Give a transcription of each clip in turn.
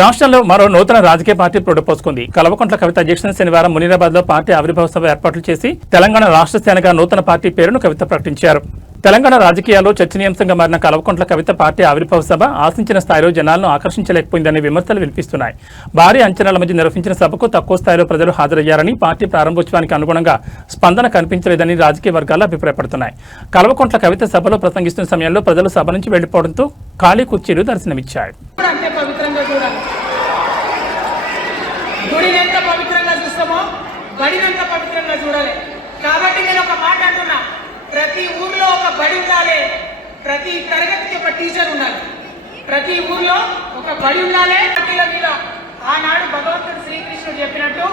రాష్ట్రంలో మరో నూతన రాజకీయ పార్టీ పొడపోసుకుంది. కల్వకుంట్ల కవిత అధ్యక్షతన శనివారం మునీరాబాద్ లో పార్టీ ఆవిర్భావ సభ ఏర్పాట్లు చేసి తెలంగాణ రాష్ట్ర సేనగా నూతన పార్టీ పేరును కవిత ప్రకటించారు. తెలంగాణ రాజకీయాల్లో చర్చనీయాంశంగా మారిన కల్వకుంట్ల కవిత పార్టీ ఆవిర్భావ సభ ఆశించిన స్థాయిలో జనాలను ఆకర్షించలేకపోయిందనే విమర్శలు వినిపిస్తున్నాయి. భారీ అంచనాల మధ్య నిర్వహించిన సభకు తక్కువ స్థాయిలో ప్రజలు హాజరయ్యారని, పార్టీ ప్రారంభోత్సవానికి అనుగుణంగా స్పందన కనిపించలేదని రాజకీయ వర్గాలు అభిప్రాయపడుతున్నాయి. కల్వకుంట్ల కవిత సభలో ప్రసంగిస్తున్న సమయంలో ప్రజలు సభ నుంచి వెళ్లిపోవడంతో ఖాళీ కుర్చీలు దర్శనమిచ్చాయి. గుడిని పవిత్రంగా చూస్తామో బడినంత పవిత్రంగా చూడాలి. కాబట్టి నేను ఒక మాట అంటున్నా, ప్రతి ఊర్లో ఒక బడి ఉండాలి, ప్రతి తరగతికి ఒక టీచర్ ఉండాలి, ప్రతి ఊర్లో ఒక బడి ఉండాలి. మీద ఆనాడు భగవంతుడు శ్రీకృష్ణుడు చెప్పినట్టు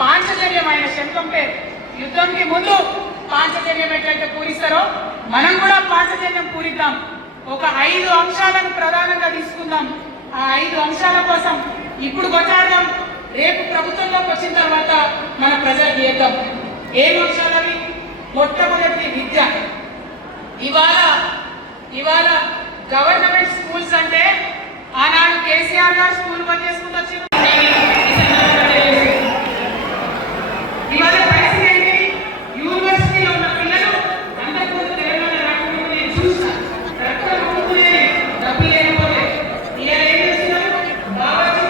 పాంచజన్యం ఆయన శంఖం పేరు. యుద్ధంకి ముందు పాంచజన్యం ఎట్లయితే పూరిస్తారో మనం కూడా పాంచజన్యం పూరిద్దాం. ఒక 5 అంశాలను ప్రధానంగా తీసుకుందాం. ఆ 5 అంశాల కోసం ఇప్పుడు కొట్లాడదాం. రేపు ప్రభుత్వంలోకి వచ్చిన తర్వాత మన ప్రజలకు చేద్దాం. ఏం అంశాలవి? మొట్టమొదటి విద్య. ఇవాళ గవర్నమెంట్ స్కూల్స్ అంటే ఆనాడు కేసీఆర్ గారు స్కూల్ బంద్ చేసుకుంటూ వచ్చారు. ఇవాళ పరిస్థితి ఏంటి? యూనివర్సిటీలో ఉన్న పిల్లలు అంతకుముందు తెలంగాణ రాకముందు నేను చూసాను, డబ్బు లేకపోతే ఇలా ఏం చేస్తున్నారు? బాబాజీ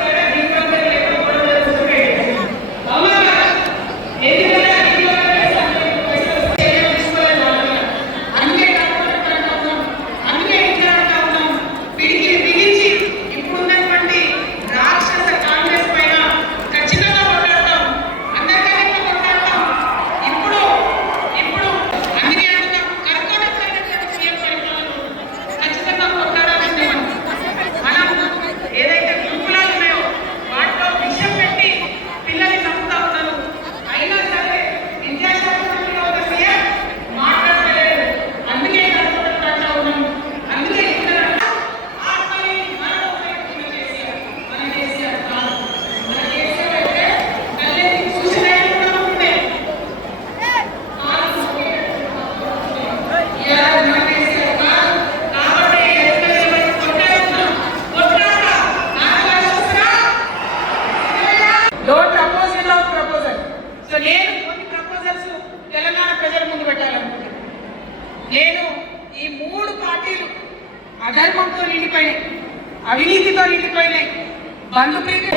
తెలంగాణ ప్రజల ముందు పెట్టాలనుకుంటున్నాను. నేను ఈ 3 పార్టీలు అధర్మంతో నిండిపోయినాయి, అవినీతితో నిండిపోయినాయి, బంధుప్రీతి